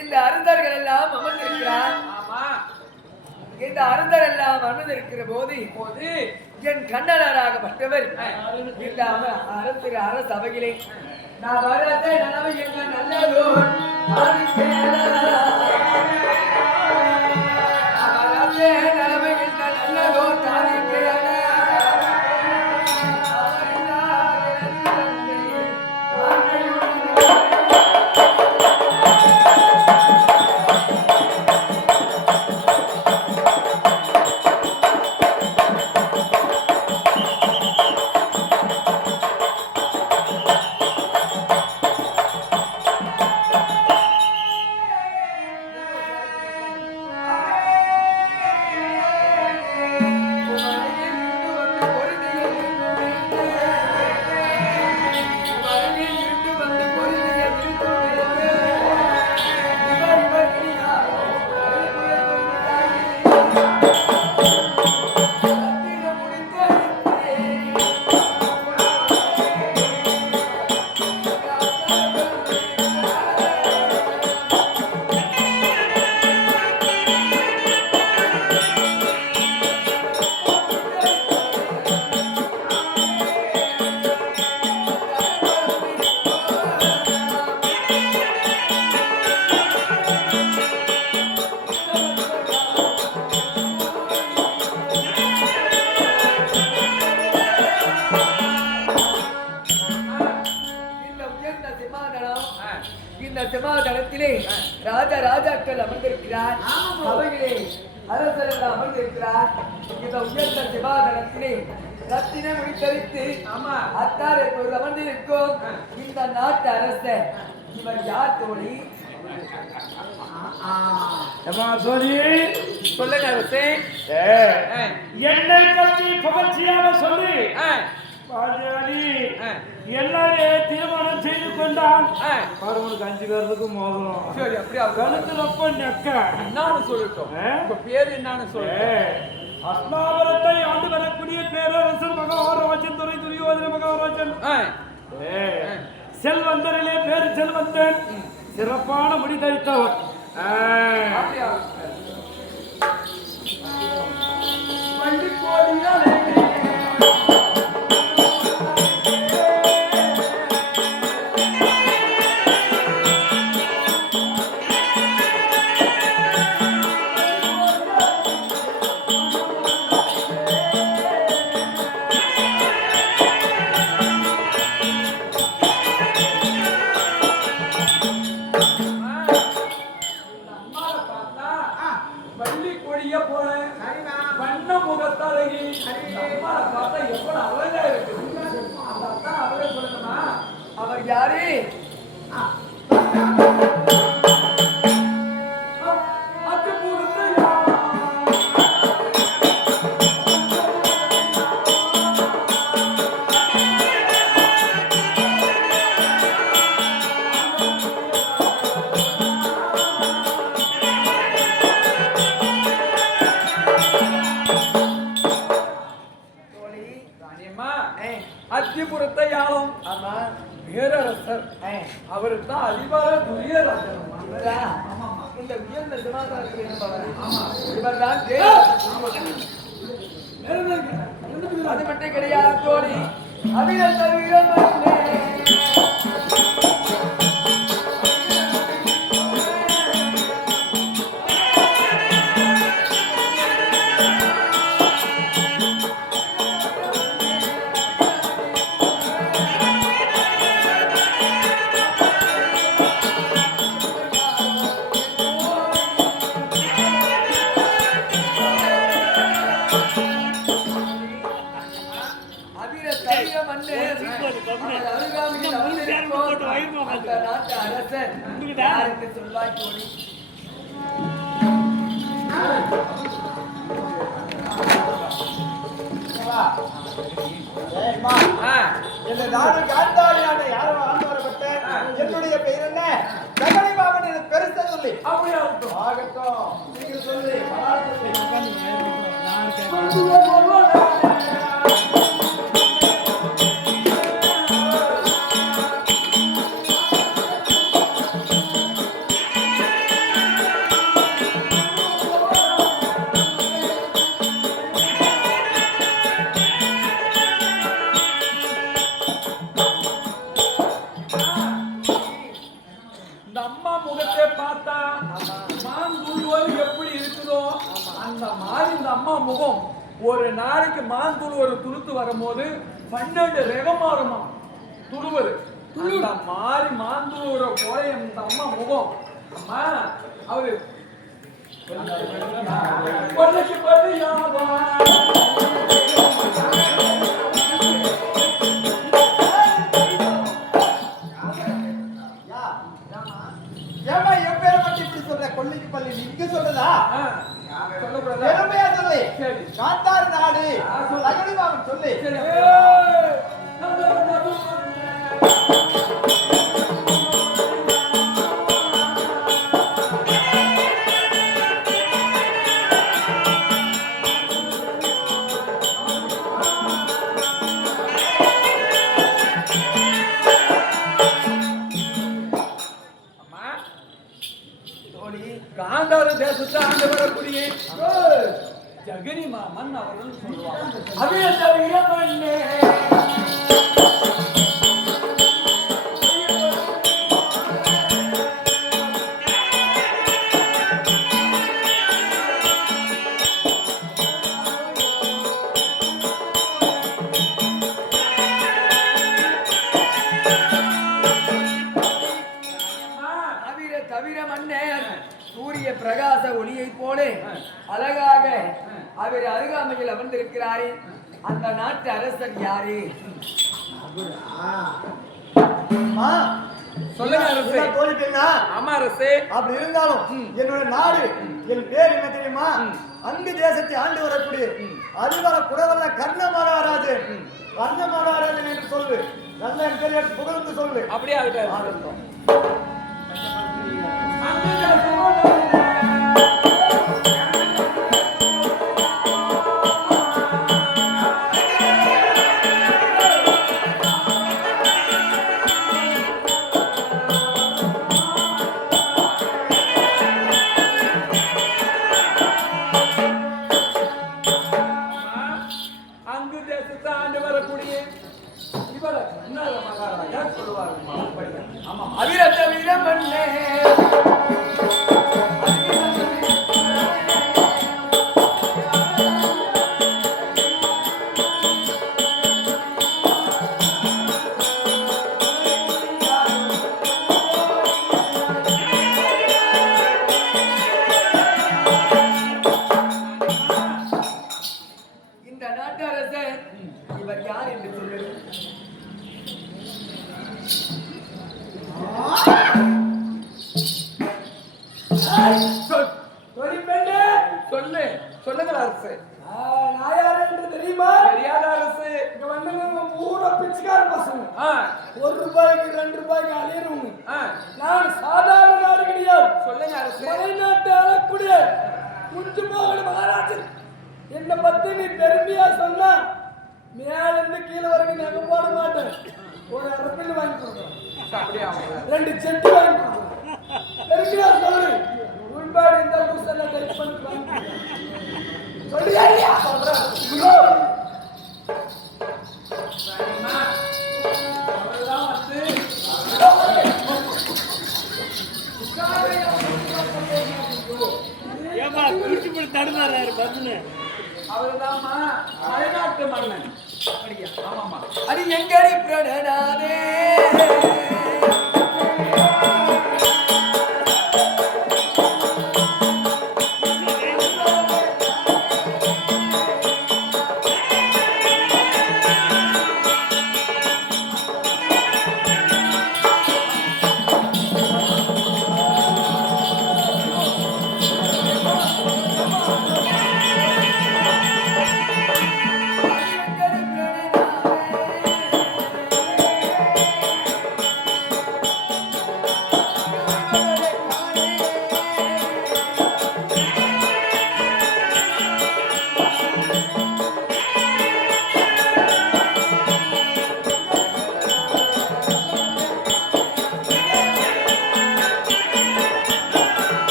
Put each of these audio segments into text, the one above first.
இந்த அரசர்கள் எல்லாம் அமர்ந்திருக்கிறார். இந்த அரசர் எல்லாம் அமர்ந்திருக்கிற போது என் கண்ணனராகப்பட்டவர் இந்த அரசு அவையிலே நான் வரத்தை நனவை எங்க நல்லதோ சிம்மாசனத்திலே ராஜாக்கள் அமர்ந்திருக்கிறார். அவையிலே அரசர்கள் அமர்ந்திருக்கிறார். இந்த உயர்ந்த சிம்மாசனத்திலே ரத்தின முடித்தரித்து அத்தார் எப்போது அமர்ந்திருக்கும் இந்த நாட்டு அரசர். இவர் யார் தோழி? சொல்லுங்க அரசே. என்னை பற்றி புகழ்ச்சியாக சொல்லி எல்லாரையும் திருமணம் செய்து கொண்டான். அவனுக்கு 5 பேருக்கு மோதிரம். சரி, அப்படியா? கழுத்துலப்ப நெக்க என்னன்னு சொல்லட்டும். உங்க பேரு என்னன்னு சொல்லுங்க. அஸ்தாபரத்தை ஆண்டு வரக்கூடிய பேரரசர் மகாராஜன் துறை துரியோதன மகாராஜன். செல்வந்தரிலே பேரு செல்வந்தன், சிறப்பான முடி தரித்தவர். அவர் யாரு? அத்திபுரத்தை ஆளும் பேரரசர். அவருக்கு தான் அதிபர துரியராஜன். இந்த உயர்ந்த சிம்மாசனத்தில் இவர்தான் அது மட்டும் கிடையாது தோழி. அபிநந்த வீரமன்னே யாருக்கு சொல்வாய் தோழி? இந்த நாடு காந்தாரியான யாரும் ஆண்டு வரப்பட்ட என்னுடைய பெயர் என்ன? ககனை பாபன் எனக்கு பெருசா சொல்லி. அப்படியே ஆகட்டும், நீங்க சொல்லி இந்த அம்மா முகத்தை பார்த்தா மாந்தூள்வது எப்படி இருக்குதோ அந்த மாதிரி இந்த அம்மா முகம் ஒரு நாளைக்கு மாந்தூள் ஒரு துளுத்து வரும்போது 12 ரகம் மாறுமா துளுவது அந்த மாதிரி மாந்தூள போல இந்த அம்மா முகம் அம்மா அவரு கொல்லைக்கு பதிலாவா ஏமா என் பேரை மட்டும் இப்படி சொல்ற கொல்லிக்கு பள்ளி நீங்க சொல்றதா சொல்லக்கூடாது பெருமையா சொல்லு சரி. காந்தார் நாடு தகடிவாமன் சொல்லு காந்தார தேசத்தை ஆண்டு வரக்கூடிய ஜெகனி மாமன் அவர்கள் சொல்லுவாங்க தவிர மண்ணே சூரிய பிரகாச ஒளியை போலே அழகாக அவர் அருகாமையில் அமர்ந்திருக்கிறாரே அந்த நாட்டு அரசர் யாரு? அம்மா சொல்லுங்க அரசே. தோழி பெண்ணா ஆமா அரசே. அப்படி இருந்தாலும் என்னோட நாடு என் பேர் என்ன தெரியுமா? அங்கு தேசத்தை ஆண்டு வரக்கூடிய அதிபர குடவல்ல கர்ண மகாராஜன். கர்ண மகாராஜன் என்று சொல்லு. நல்ல என் பேர் எடுத்து புகழ்ந்து சொல்லு. அப்படியே ஆகட்டும். அங்கு தேசத்தை ஆண்டு வரக்கூடிய இவர கண்ணால மகாராஜா சொல்லுவாங்க. ஆமா அவிரத்த வீரமண்ணே இந்த நாட்டு அரசர் இவர் யார் என்று சொல்லுங்கள். சொல்லு சொல்லுங்க அரசு. நான் யாரு என்று தெரியுமா? தெரியாத அரசு. இங்க வந்தவங்க பூரா பிச்சைக்கார பசங்க. ஆ, 1 ரூபாய்க்கு 2 ரூபாய்க்கு அலையறவங்க. ஆ, நான் சாதாரண ஆளு கிடையாது. சொல்லுங்க அரசு. மலைநாட்டு ஆளக்கூடிய குஞ்சுமோகன மகாராஜன். என்னை பத்தி நீ பெருமையா சொன்னா மேல இருந்து கீழே வரைக்கும் நகை போட மாட்டேன். ஒரு அரப்பில் வாங்கி கொடுக்குறேன். அப்படியே ஆமா. 2 செட்டு வாங்கி கொடுக்குறேன். பெருமையா சொல்லு. உள்பாடு இந்த புதுசெல்லாம் டைப் பண்ணி வாங்கி சொல்லியா இல்லையா? அவர்தான் வந்து அவர்தாம்மா மலைநாட்டு மன்னன். அப்படியா? ஆமாமா. அது எங்கடி பிரணனாதே எங்கடி பிரணனாதே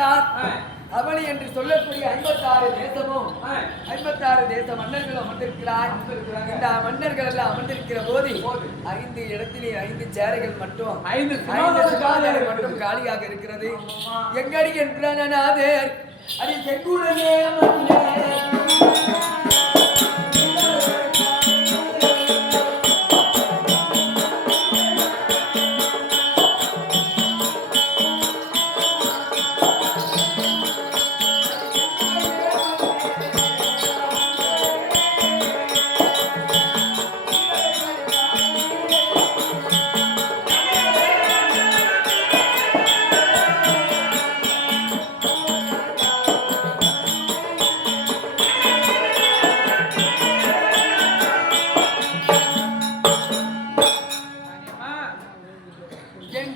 இருந்தார். அவளி என்று சொல்லக்கூடிய 56 தேசமும் 56 தேச மன்னர்களும் அமர்ந்திருக்கிறார். இந்த மன்னர்கள் எல்லாம் அமர்ந்திருக்கிற போது 5 இடத்திலே 5 சேரைகள் மட்டும் 5 சிமாதானங்கள் மட்டும் காலியாக இருக்கிறது. எங்கடி என்றானே அடி செங்குடனே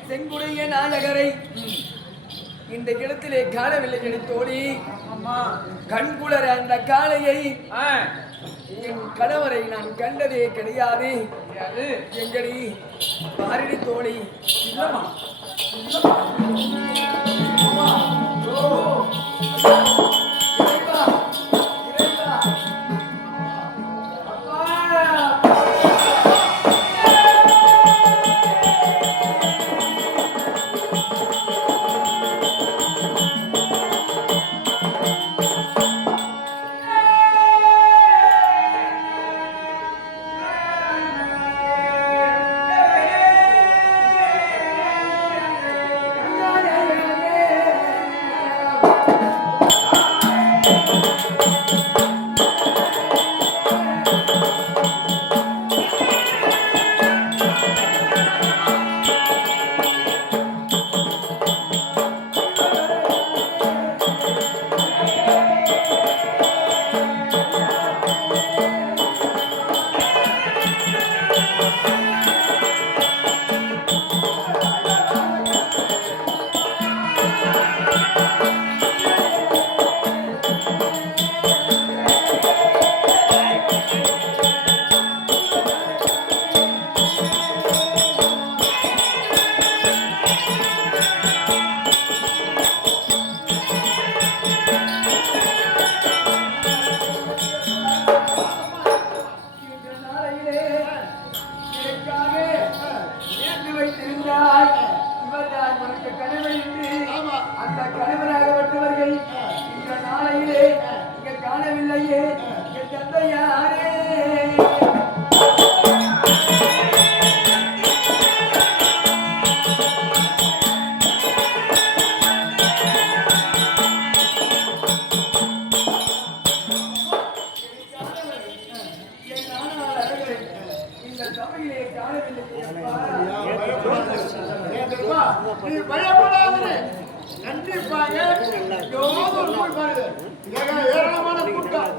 செங்குடைய நாயகரை இந்த இடத்திலே காணவில்லை என தோழி. கண்குளர அந்த காளையை என் கணவரை நான் கண்டதே கிடையாது. எங்கடி பாரடி தோழி. அந்த கணவராகப்பட்டவர்கள் இந்த நாளையிலே இங்க காணவில்லையே. என் தந்தை யாரே? இந்த சபையிலே காணவில்லையே. நீ பயப்படாதே, கண்டிப்பாக ஏராளமான கூட்டம்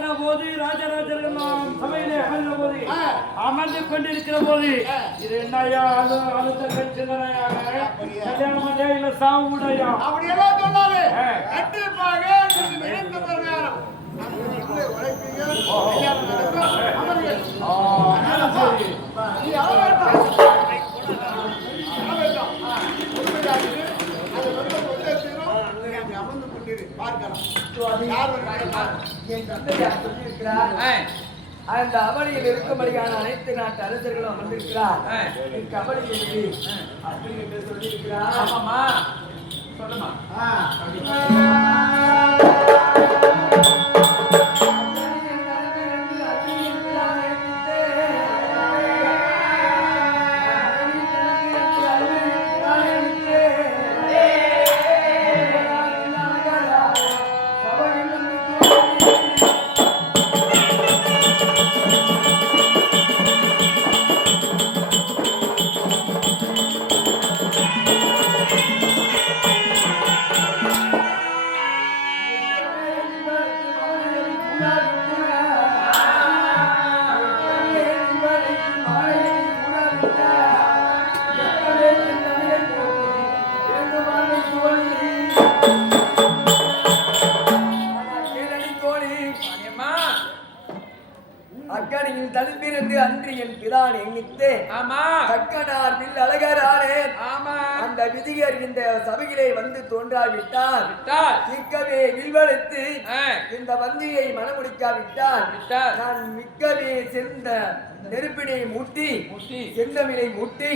பார்க்கிற போது ராஜராஜர்கள் சபையிலே அமர்ந்த போது அமர்ந்து கொண்டிருக்கிற போது இது என்னையா அழுத்த சிந்தனையாக கல்யாணம் இல்ல சாவுடையா அப்படி எல்லாம் சொன்னாரு கண்டிப்பாக நினைத்த பிரகாரம் அந்த அமளியில் இருக்கும்படியான அனைத்து நாட்டு அரசர்களும் அமர்ந்திருக்கிறார் கபடியில் அப்படி என்று சொல்லியிருக்கிறார். ஆமாமா சொல்லுமா அக்கணியில் தனிப்பிருந்து அன்று என் பிதான் எண்ணித்து ஆமா தக்கனார் வில் அழகரானே ஆமா அந்த விதியர் இந்த சபையிலே வந்து தோன்றாவிட்டால் விட்டால் மிக்கவே வில்வெடுத்து ஆ. இந்த வந்தியை மனமுடிக்காவிட்டால் விட்டால். நான் மிக்கவே சேர்ந்த நெருப்பினை மூட்டி மூட்டி. செந்தமிழை மூட்டி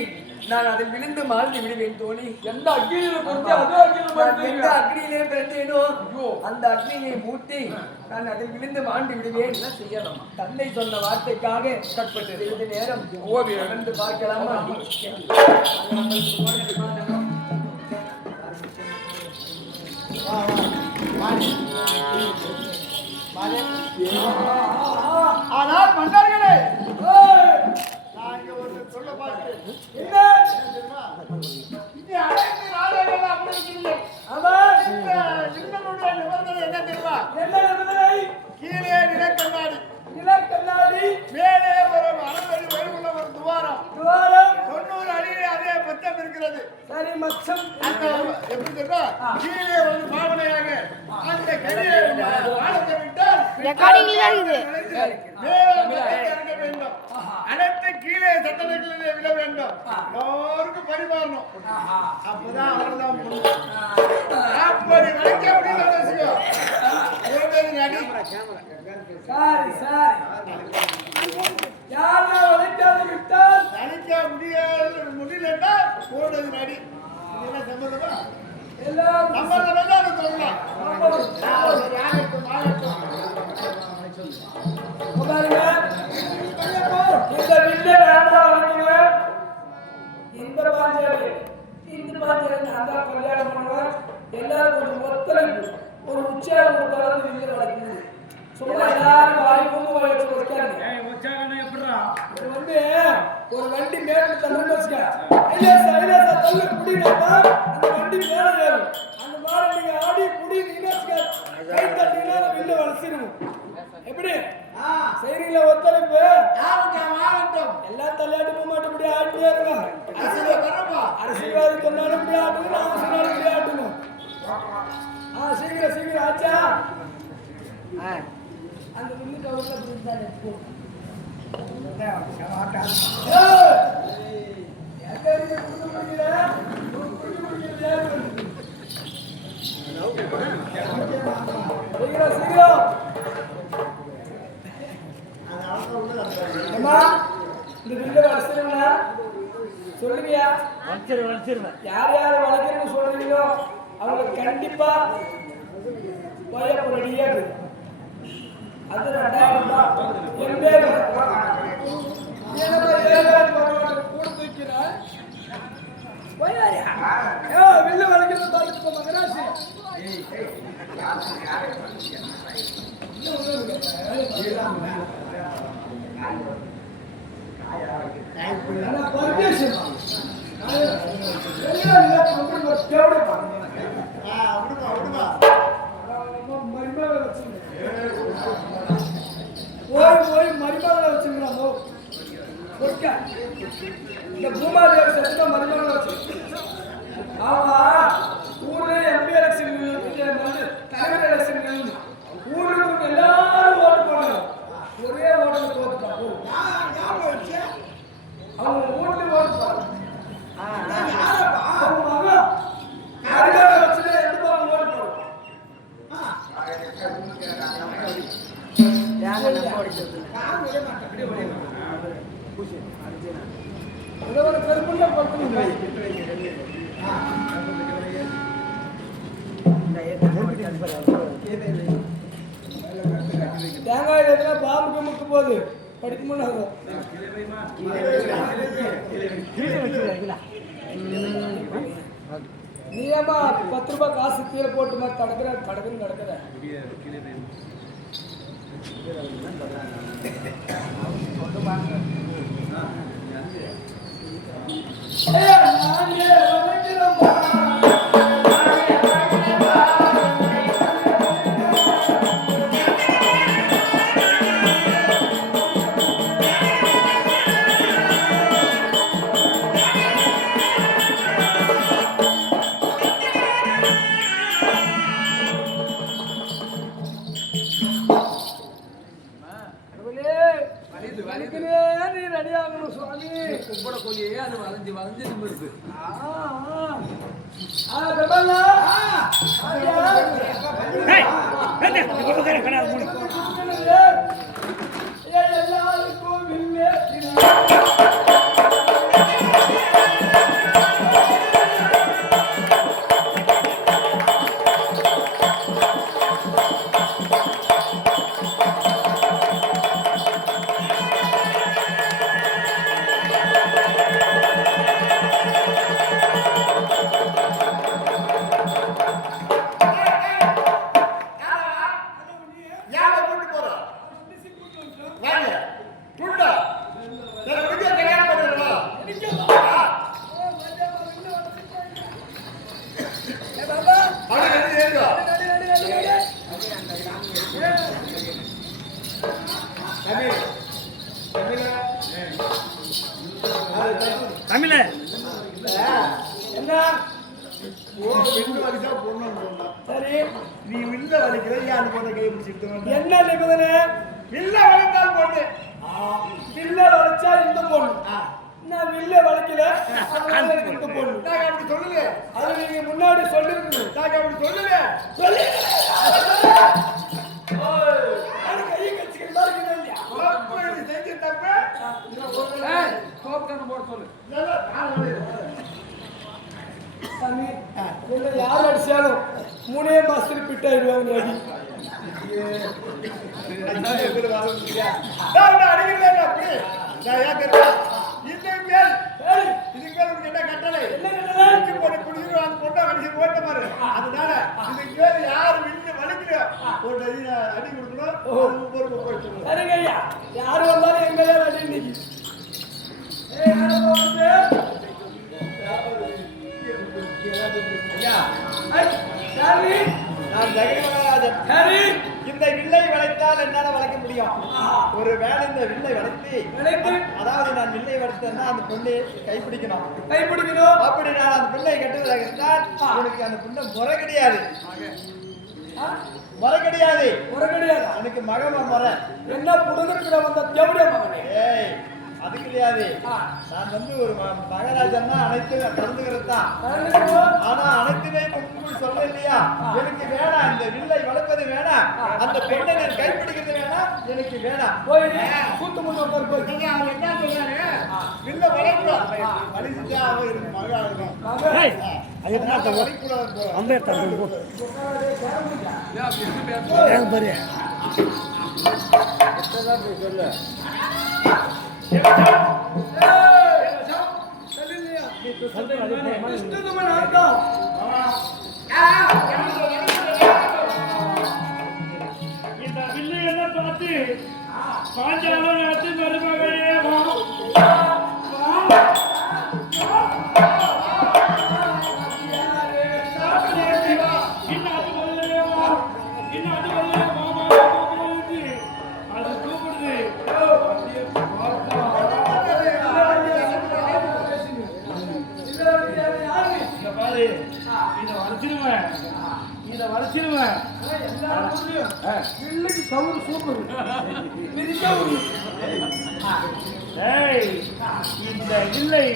நான் அதில் விழுந்து மாழ்ந்து விடுவேன் தோழி. எந்த அக்கினியில பொறுத்து அதே அக்கினியில நான் எந்த பொறுத்து அக்னியிலே பிறந்தேனோ ஐயோ. அந்த அக்னியை மூட்டி நான் அதில் விழுந்து மாண்டு விடுவேன். செய்யலாமா தந்தை சொன்ன வார்த்தைக்காக கட்பட்டு சிறிது நேரம் ஓவியம் வந்து பார்க்கலாமா? ஆனால் மன்னர்களே நான் இங்க ஒன்று சொல்ல பார்க்கிறேன். என்ன தெரியுமா? இது அனைத்து ராஜர்கள் அப்படி இல்லை. இந்த வில்லனுடைய நிபந்தனை என்ன தெரியுமா? கீழே நிலக்கண்ணாடி, மேலே ஒரு 60 அடி உள்ள ஒரு துவாரம், 90 அடியிலே அதே மச்சம் இருக்கிறது. சரி மச்சம் அந்த எப்படி தெரியுமா? கீழே ஒரு பாவனையாக அந்த கரியை ஆழத்தை விட்டால் இறங்க வேண்டும். அனைத்து கீழே சட்டங்களிலே விட வேண்டும். எல்லாருக்கும் பரிமாறணும். அப்பதான் அவர்தான் அப்படி நினைக்க முடியல விஷயம். சாரி சாரி யாரா உழைக்காது விட்டால் நினைக்க முடியலன்னா போடுறது நடி. என்ன சம்பந்தமா? எல்லாம் சம்பந்தம் தான் அதை சொல்லலாம். பாருங்க இந்த வில்லை வேண்டாம் வளர்க்கீங்க இந்த பாஞ்சாலி அந்த கல்யாணம் பண்ணுவார் எல்லாரும் கொஞ்சம் ஒத்துழைப்பு ஒரு உற்சாகம் கொடுத்தாலும் வில்லை வளர்க்குது சும்மா எல்லாரும் வாய்ப்பு வச்சு வைக்காருங்க இது வந்து ஒரு வண்டி மேல தள்ளுன்னு வச்சுக்க ஐலேசா தள்ளு புடினாப்பா அந்த வண்டி மேல ஏறும் அந்த மாதிரி நீங்க ஆடி புடி நீங்க வச்சுக்க கை தட்டினா அந்த வில்லை வளர்ச்சிருக்கும் எப்படி செய்தியில ஒத்துழைப்பு எல்லாம் தலையாட்டு போக மாட்டோம் இப்படி ஆடிட்டே இருங்க அரசியல்வாதி சொன்னாலும் இப்படி ஆட்டணும் நாம சொன்னாலும் இப்படி ஆட்டணும் சீக்கிரம் சீக்கிரம் ஆச்சா அந்த வில்லு கவுண்டர் சீக்கிரம் சீக்கிரம் அம்மா இந்த வில்ல வளர்ச்சிருந்தா சொல்லுவியா வச்சிருவேன் யார் யார் வளர்க்கணும்னு சொல்றீங்களோ அவங்க கண்டிப்பா போயப்ப ரெடியா இருக்கு அது 2000 தான் என் பேரு வில்ல வளர்க்கிறது பார்த்துட்டு மகராசி மரியாதை வச்சு கொடுக்க. இந்த பூமாதேவி செத்து மருமகளை வச்சு ஆமா ஊர்ல எம்பி எலெக்ஷன் தலைவர் எலெக்ஷன் ஊருக்கு எல்லாரும் ஓட்டு போடுறாங்க. ஒரே ஓட்டு தோத்துட்டாங்க. அவங்க ஓட்டு ஓட்டு போடுறாங்க. அவங்க மகன் தலைவர் எலெக்ஷன் எடுத்து அவங்க ஓட்டு போடுறாங்க. ஒரு பெருமையா படுத்துங்க. தேங்காய் எதுனா பாம்புக்கு முக்கு போகுது படிக்க முடியாது. நீ ஏமா 10 ரூபாய் காசு கீழே போட்டு மாதிரி கடக்குன்னு கிடக்குற. நீ ரெடி ஆகணும் சுவாமி. கும்பட கோழியே அது வளைஞ்சு வளைஞ்சு நிமிருது. எல்லாருக்கும் தமிழ என்ன சரி நீ வில்ல வலிக்கிற யாரு போன கை பிடிச்சிட்டு என்ன நிபந்தனை? வில்ல வளைந்தால் பொண்ணு வில்ல வளைச்சா இந்த பொண்ணு. நான் வில்ல வளைக்கல அதனால எனக்கு இந்த பொண்ணு. நாங்க அப்படி சொல்லுங்க. அது நீங்க முன்னாடி சொல்லிருக்கீங்க. நாங்க அப்படி சொல்லுங்க. சொல்லி அது கை கட்சிக்கிற மாதிரி இருக்குது இல்லையா? தப்பு செஞ்சு தப்பு. கோபக்காரன் போட சொல்லு. சாமி உங்களை யார் அடிச்சாலும் 3 மாசத்துக்கு பிட் ஆயிடுவாங்க. சரிங்க ஐயா, யாரு வந்தாலும் எங்களே வழி இன்னைக்கு. இந்த வில்லை வளைத்தால் என்னால வளைக்க முடியும். ஒரு வேலை இந்த வில்லை வளைத்து அதாவது நான் வில்லை வளைத்தேன்னா அந்த பொண்ணை கைப்பிடிக்கணும். அப்படி நான் அந்த பிள்ளை கட்டுவதாக இருந்தால் எனக்கு அந்த பொண்ணை முறை கிடையாது. முறை கிடையாது. எனக்கு மகன் முறை என்ன புடுங்கிற வந்த தேவடைய மகனே. ஏய் அது கிடையாது. நான் வந்து ஒரு மகாராஜன்னா அனைத்து கலந்துக்கிறது தான். ஆனா அனைத்துமே முன்பு சொல்ல இல்லையா? எனக்கு வேணாம், இந்த வில்லை வளர்ப்பது வேணாம், அந்த பெண்ணை நான் கைப்பிடிக்கிறது வேணாம், எனக்கு வேணாம். போய் கூத்து முன்னோர் போய் நீங்க அவர் என்ன சொல்றாரு? வில்லை வளர்க்கலாம், வலிச்சுட்டா அவர் எனக்கு மகா இருக்கும். அது என்ன வலிக்கூடாது. அம்பேத்கர் பாரு இந்த வில்லு என்ன பார்த்து பாஞ்சாலம் நடத்தி மருமகளே அது கூப்பிடுது. மிதிச்சா உரி. ஏய், இந்த இல்லை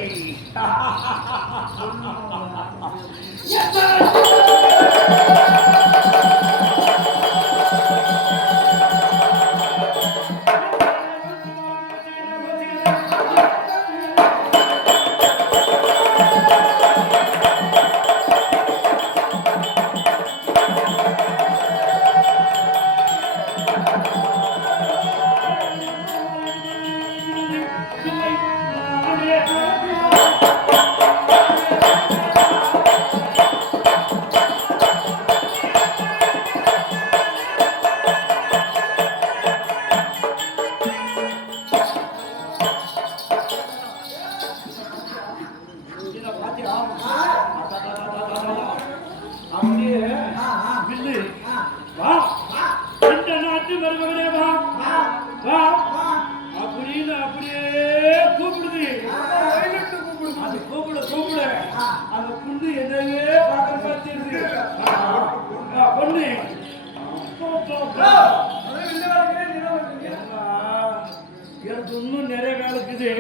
அப்படியே வில்லு வா இந்த நாட்டு மருமகனே வா வா அப்படின்னு அப்படியே கூப்பிடுது அது கூப்பிட அந்த குண்டு எதையே பார்க்க பார்த்துருது பொண்ணு எனக்கு இன்னும் நிறைய வேலை இருக்குது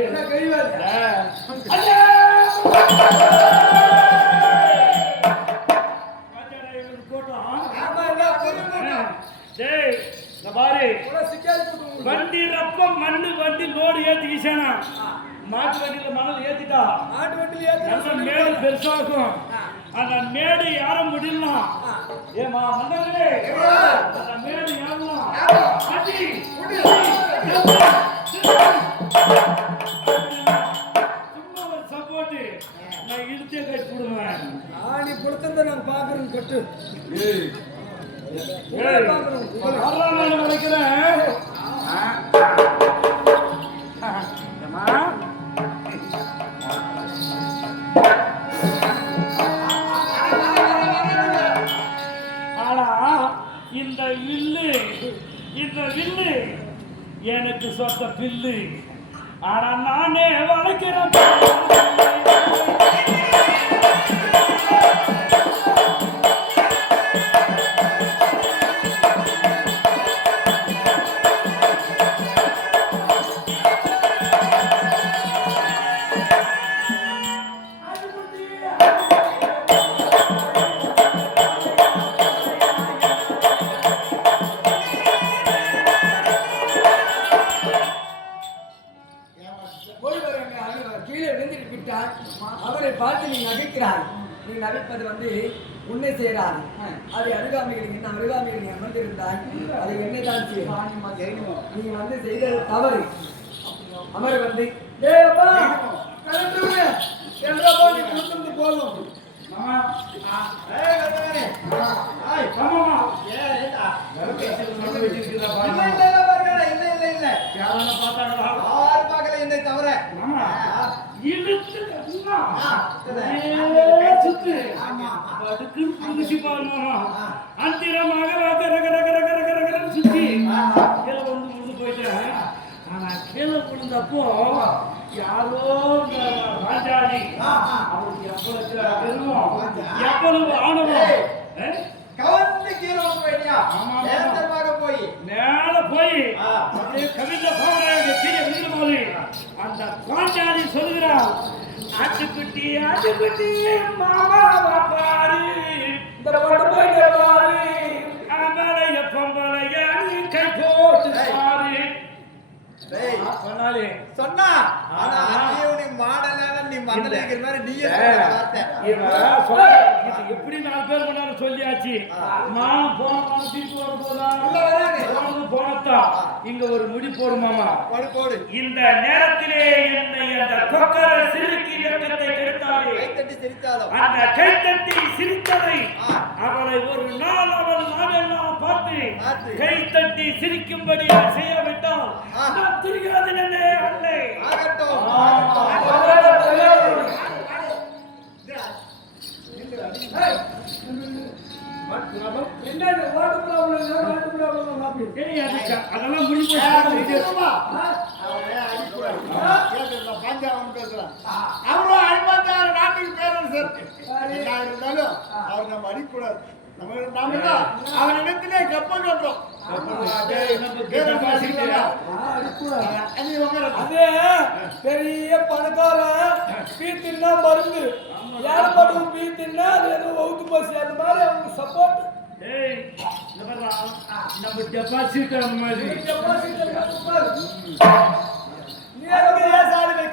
வண்டி ரப்பம் மண்ணு வண்டி லோடு ஏத்தி வீசானா மாட்டு வண்டியில மணல் ஏத்திட்டா நல்ல மேடு பெருசாகும் அந்த மேடு யார முடியலாம் ஏமா மன்னர்களே அந்த மேடு யாரலாம் சும்மா ஒரு சப்போர்ட் நான் இழுத்தே கட்டி போடுவேன் நீ கொடுத்தத நான் பாக்குறேன் கட்டு நினைக்கிறேன் ஆனா இந்த வில்லு எனக்கு சொத்த பில்லு ஆனா நானே வளைக்கிறேன் கீழே விழுந்துட்டு விட்டார். அவரை பார்த்து நீ நகைக்கிறாய். நீ நகைப்பது உன்னை செய்கிறாய். அதை அருகாமையில் என்ன அருகாமையில் நீ அமர்ந்திருந்தாய். அதை என்னதான் செய்யும். நீ செய்தது தவறு. அமர் போதும். விழுந்தப்போ யாரோ ராஜாஜி அவருக்கு எவ்வளவு ஆணவம் மேல போய் கவிதை போது அந்த பாஞ்சாலி சொல்லுகிறார் ஆட்டுக்குட்டி மாமாவா பாரு அமலைய பொம்பளைய கை போட்டு பாரு சொன்னா ஆனா மாடலான நீ மந்திரிக்கிற மாதிரி நீ எப்படி 4 பேர் கொண்டாலும் சொல்லியாச்சு மானம் போன திருப்பி வர போதா போனதா இங்க ஒரு முடி போடுமாமா போடு இந்த நேரத்திலே என்னை அந்த கொக்கர சிறுக்கி இயக்கத்தை கெடுத்தாலே கைத்தட்டி சிரித்தாலும் அந்த கைத்தட்டி சிரித்ததை அவளை ஒரு நாள் அவள் நாளெல்லாம் பார்த்து கைத்தட்டி சிரிக்கும்படி செய்யவிட்டால் நான் திருகிறது என்னே அல்லே ஆகட்டும் அதெல்லாம் முடிவு அவரும் 56 நாட்டுக்கு பேரரசர் இருந்தாலும் அவர் நம்ம அடிக்கூடாது அவனிடத்திலே கப்பம் கட்டோம் அதே பெரிய பணக்கார பீத்தின்னா மருந்து ஏழப்படும் பீத்தின்னா அது எதுவும் வகுத்து போச்சு அந்த மாதிரி அவங்க சப்போர்ட் ஏய் இந்த பாருடா, நம்ம டெபாசிட் அந்த மாதிரி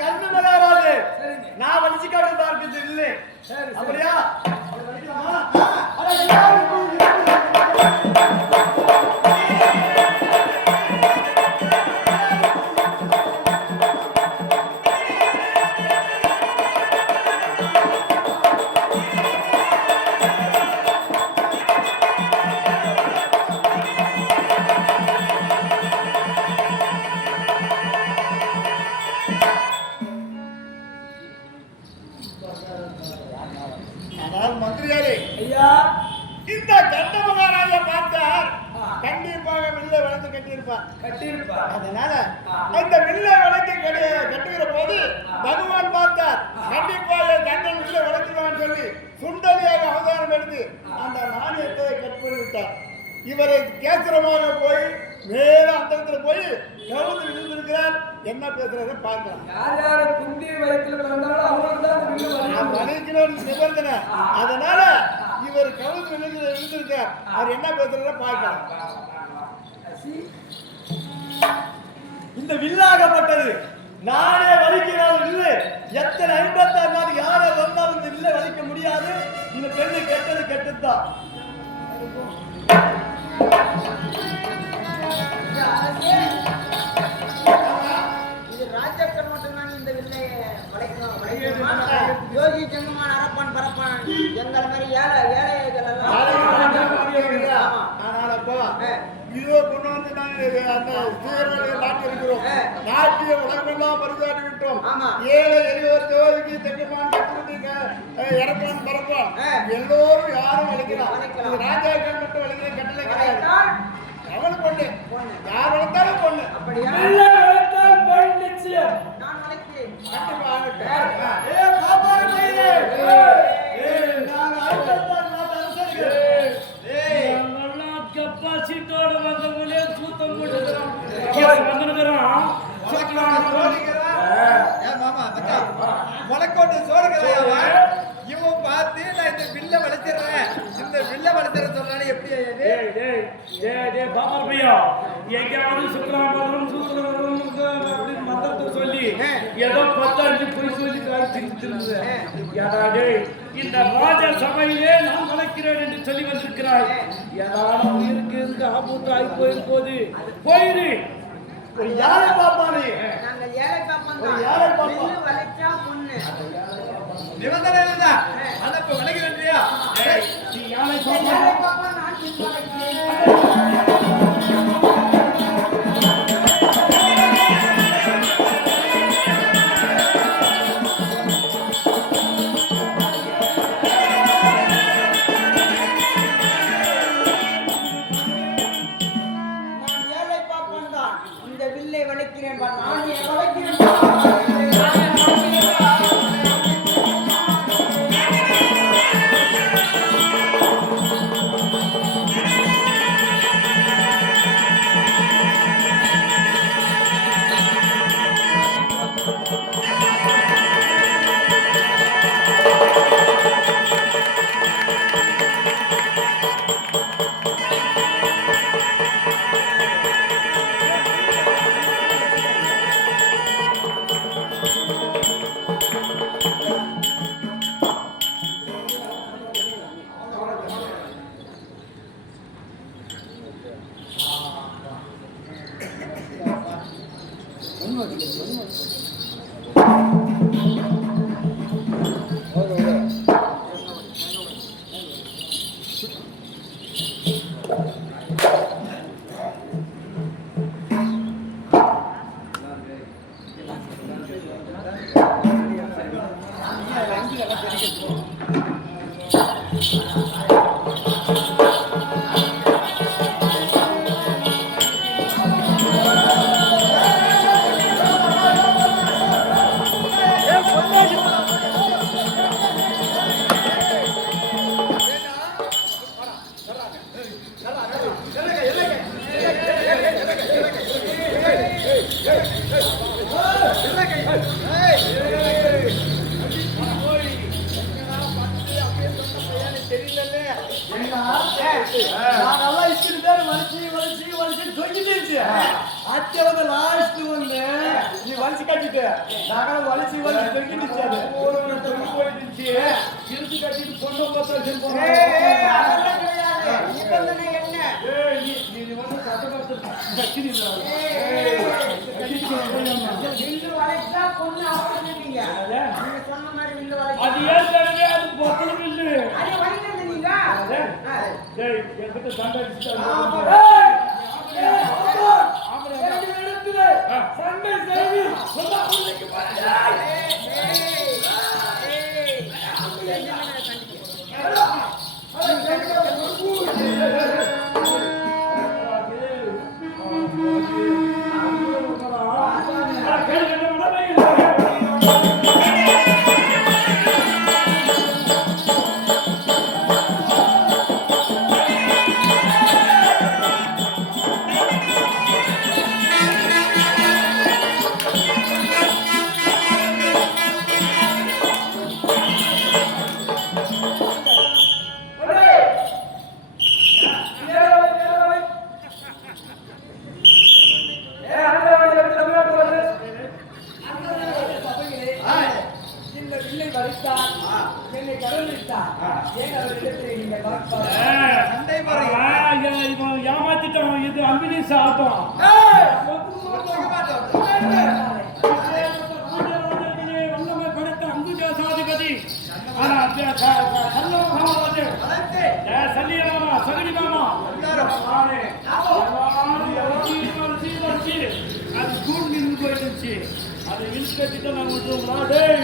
கண்ணு மகாராஜே நான் வலிச்சு காட்டுறதா இருக்குது இல்லை அப்படியா மந்திரியாரே ஐயா இந்த கண்ட மகாராஜா பார்த்தார் கண்டிப்பாக வில்லை வளர்த்து கட்டியிருப்பார் அதனால அந்த வில்லை வளர்த்து கட்டுகிற போது பகவான் பார்த்தார் கண்டிப்பாக கண்டன் வில்லை வளர்த்துவான்னு சொல்லி சுண்டலியாக அவதாரம் எடுத்து அந்த நாணயத்தை கட் பண்ணிவிட்டார். இவரை கேத்திரமாக போய் மேல அந்தரத்துல போய் கவுந்து விழுந்திருக்கிறார். என்ன பேசுறத பார்க்கலாம். யார் யார குந்தி வயிற்றுல பிறந்தாலும் அவங்களுக்கு தான் வலிக்கணும் நிபந்தனை. அதனால இவர் கவுந்து விழுந்திருக்கார். அவர் என்ன பேசுறத பார்க்கலாம். இந்த வில்லாகப்பட்டது நானே வலிக்கிறாள் இல்லை எத்தனை 56 நாள் யாரை வந்தாலும் இந்த வில்லை வலிக்க முடியாது. இந்த பெண்ணு கெட்டது கெட்டதுதான். இது ராஜாக்கள் மட்டும்தான் இந்த வில்லை வளைக்கணும். யோகி ஜெங்கமான் அரப்பான் பரப்பான் எங்களை மாதிரி ஏழைகள் எல்லாம் இதோ கொண்டு வந்து நாங்கள் அந்த சீரர்களை நாட்டி இருக்கிறோம். நாட்டிய உலகமெல்லாம் பரிசாடி விட்டோம். ஏழை எளியோர் ஜோதிக்கு தெங்கமான் இறப்பான் பரப்பான் எல்லோரும் யாரும் வளைக்கலாம். இது ராஜாக்கள் மட்டும் வளைக்கிற கட்டளை கிடையாது. அவன் பொண்ணு யார் வளர்த்தாலும் பொண்ணு. வளர்த்தால் பொன் நிச்சயம். நான் வளைக்கிறேன். கண்டிப்பா ஆகட்டும். கெப்பாசிட்டோட வந்தவங்களே சூத்தம் போட்டுக்கிறான் வந்துருக்கிறான். முளைக்கோட்டு சோறுகிறாயா இவன் பார்த்து நான் இந்த வில்ல வளைச்சிடுறேன். இந்த வில்ல வளைச்சிட சொன்னாலும் எப்படி பாபா பையா எங்கேயாவது சுக்கராம்பரம் சூத்திரம் அப்படின்னு மந்திரத்தை சொல்லி ஏதோ 10 போய் சொல்லி திருந்தது. இந்த ராஜ சபையிலே நான் வளர்க்கிறேன் என்று சொல்லி வந்திருக்கிறாய். ஏதாவது உயிருக்கு இருந்து ஆபத்து ஆகி போயிருப்போது போயிரு. ஒரு யாரை பாப்பானே நாங்கள் ஏழை காப்பான் ஒரு யாரை பாப்பா வில்லு வளைச்சா பொண்ணு நிபந்தனை தான். ஆனா இப்ப விளைகிறேன்றியா நீ யாரை ஏழை காப்பான் நான் வில்லு வளைக்கிறேன். கட்டிட்டு நாங்களும் வலிச்சு தொங்கிட்டு அது போயிட்டு இருந்து கட்டிட்டு பொண்ணு பார்த்து அதெல்லாம் கிடையாது. நிபந்தனை என்ன? நீ வந்து கட்டப்பட்டு கட்டிடுங்க வில்லு வளைச்சா பொண்ணு அவசரீங்க. நீங்க சொன்ன மாதிரி வில்லு வளைச்சா அது ஏற்கனவே அது பொருள் இல்லை. அது வளைக்கிறது நீங்க. டேய் என்கிட்ட சண்டை அடிச்சுட்டாங்க. சண்டை செய்தி இந்த வில்லை வளைத்தார் என்னை கடலிட்டார் ஏன் அவரிடத்தில் நீங்கள் பார்ப்பார் ஏமாத்திட்டோம். இது அம்பிலிஸ் ஆட்டம். வல்லமை படைத்த அம்புஜாசாதிபதி சகடி மாமா அது ஸ்கூல் நின்று போயிடுச்சு. அதை இழுத்து கட்டிட்டு நான் விட்டுருவோம். டேய்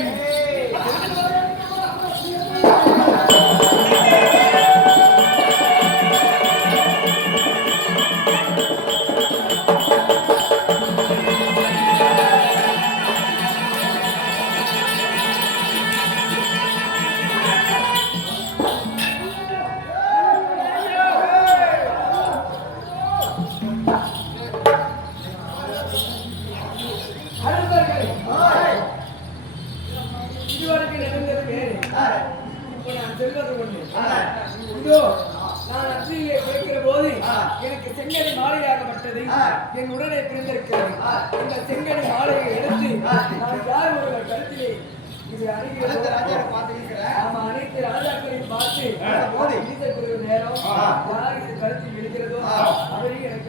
இதுவரைக்கும் நடந்தது வேறு. இப்போ நான் சொல்வது ஒண்ணு. இதோ நான் அக்னியிலே கேட்கிற போது எனக்கு செங்கனி மாலையாகப்பட்டது என் உடனே பிறந்திருக்கிறது. இந்த செங்கனி மாலையை எடுத்து நான் யார் ஒரு கருத்திலே இது ஆமா அனைத்து ராஜாக்களையும் பார்த்து வீசக்கூடிய நேரம் யார் இது கருத்தில் விழுகிறதோ அவரையும் எனக்கு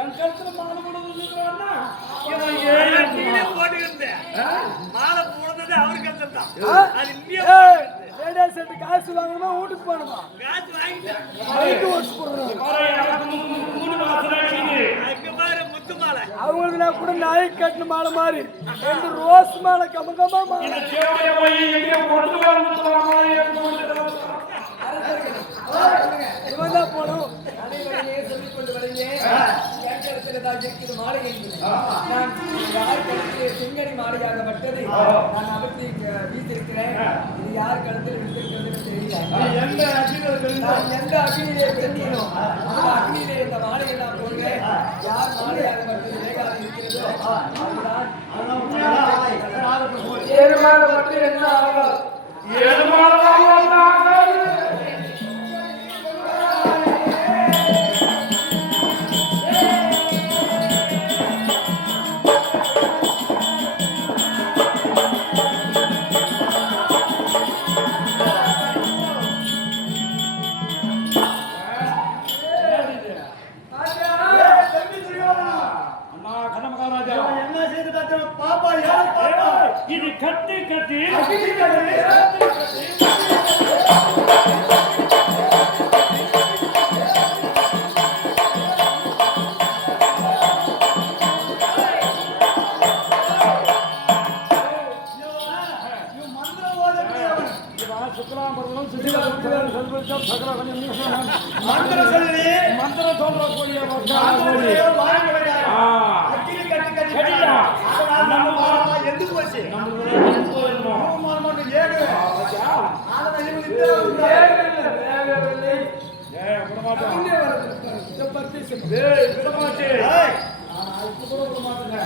என் கருத்துல மாலை போடுறதுன்னா மாலை போடுறது அவருக்கு தான் அது இல்லையா ரேடியோ செட் காசு வாங்கணுமா வீட்டுக்கு போகணுமா காசு வாங்கிட்டேன் அதுக்கு ஓட்டு போடுறோம் 3 மாசம் ஆயிடுச்சு. அங்க பாரு முத்து மாலை அவங்களுக்கு நான் கூட நாய் கட்டின மாலை மாதிரி ரெண்டு ரோஸ் மாலை கமகமா மாலை இந்த சேவையை போய் எங்கேயோ கொண்டு இவன் தான் போனோம் அனைவரையே சொல்லிக் கொண்டு வரீங்க ஏற்றத்தில் இருக்கிற மாலை என்பது நான் யார் கழுத்திலே செங்கனி மாலையாகப்பட்டது நான் அவற்றை வீசிருக்கிறேன். இது யார் கழுத்தில் விழுந்திருக்கிறது தெரியல. நான் எந்த அக்னியிலே பிறந்தீனோ அந்த அக்னியிலே இந்த மாலையை நான் போடுறேன். யார் மாலையாகப்பட்டது வேகாது இருக்கிறதோ அதுதான் ஏழுமாக மட்டும் என்ன ஆகும். அண்ணா கனமகாராஜா என்ன செய்து பாப்பா யார் பாப்பா இது கட்டி கட்டி மந்திரம் சொல்லி மந்திரம் சொல்றக்கூடிய மாந்தூரையோ வாழ்ந்து விட்டார். ஆ. அக்கினி கட்டு கட்டி கட்டிட்டா. அதனால நம்ம மாமா எந்து போச்சு நம்மளுக்கு போயிடணும். மாமா மட்டும் ஏழு பாத்தியா? அதனால இவங்க இத்தனை உண்டாரு. ஏய், விட மாட்டோம். இங்கே வருது. இதை பத்தி சொல்லு. ஏய், விட மாட்டேன். ஏய், இப்போ கூட விட மாட்டேங்க.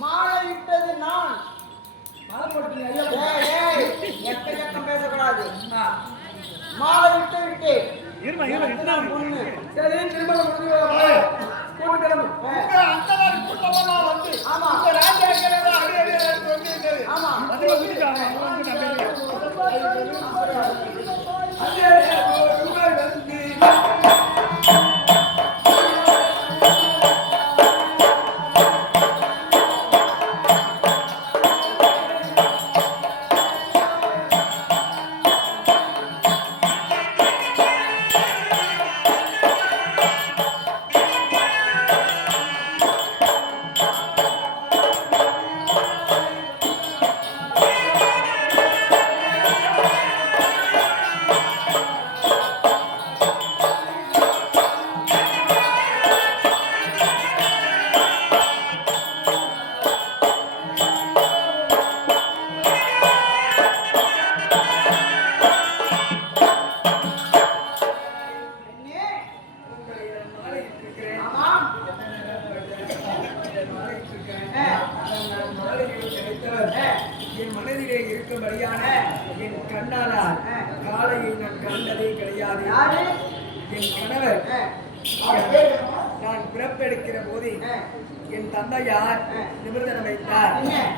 மாலை இட்டது நான். ஏய், ஏய், எக்கச்சக்கம் பேசக்கூடாது. மாலை விட்டு விட்டேன். பொண்ணு. சரி, திரும்ப முடிஞ்சு கூட்டு கிளம்பு. அந்த மாதிரி கூட்டமெல்லாம் வந்து ஆமா. இந்த ராஜாக்கள் அடி அடி எடுத்து வந்து ஆமா. ரூபாய் வந்து என் மனதிலே இருக்கும்படியான என் கண்ணாலால் காளையை நான் கண்டதே கிடையாது. யாரு? என் கணவர் நான் பிறப்பெடுக்கிற போது என் தந்தையார் நிபந்தனை வைத்தார்.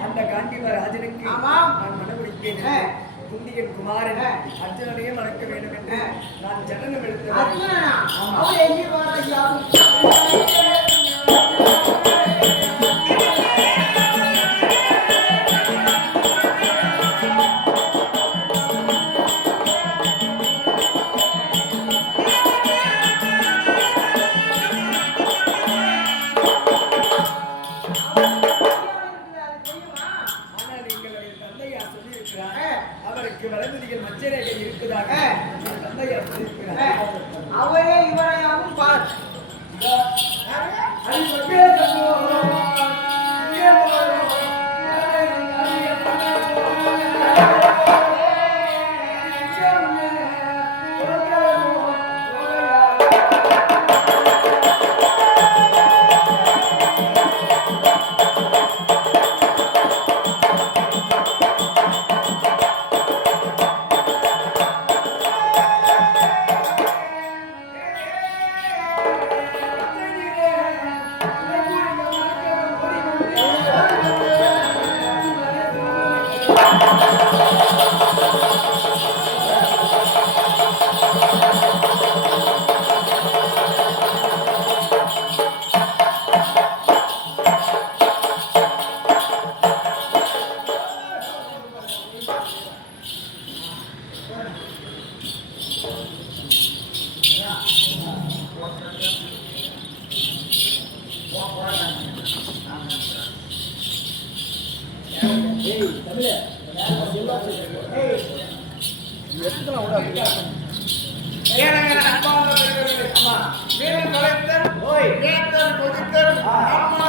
அந்த காண்டிவ ராஜனுக்கு ஆமாம். நான் மனமுடிப்பேன். குந்தியின் குமாரன் அர்ஜுனனையும் வளர்க்க வேண்டும் என்று நான் ஜனனம் எடுத்தேன். அர்ஜுனனா? அவர் எங்கே போறாங்க? ஆனால் எங்களுடைய தந்தையார் சொல்லியிருக்கிறார், அவருக்கு வலதுதியில் மச்சரேகை இருக்குதாக என் தந்தையார் சொல்லியிருக்கிறார். அவரே இவரையாவும் பார். அது சொல்லியே சொல்லுவோம். இங்கே போறோம். ஏழையான அன்பார்ந்த பெரியவர்களே, மீண்டும் கலைத்தல், நேர்த்தல், கொதித்தல், அம்மா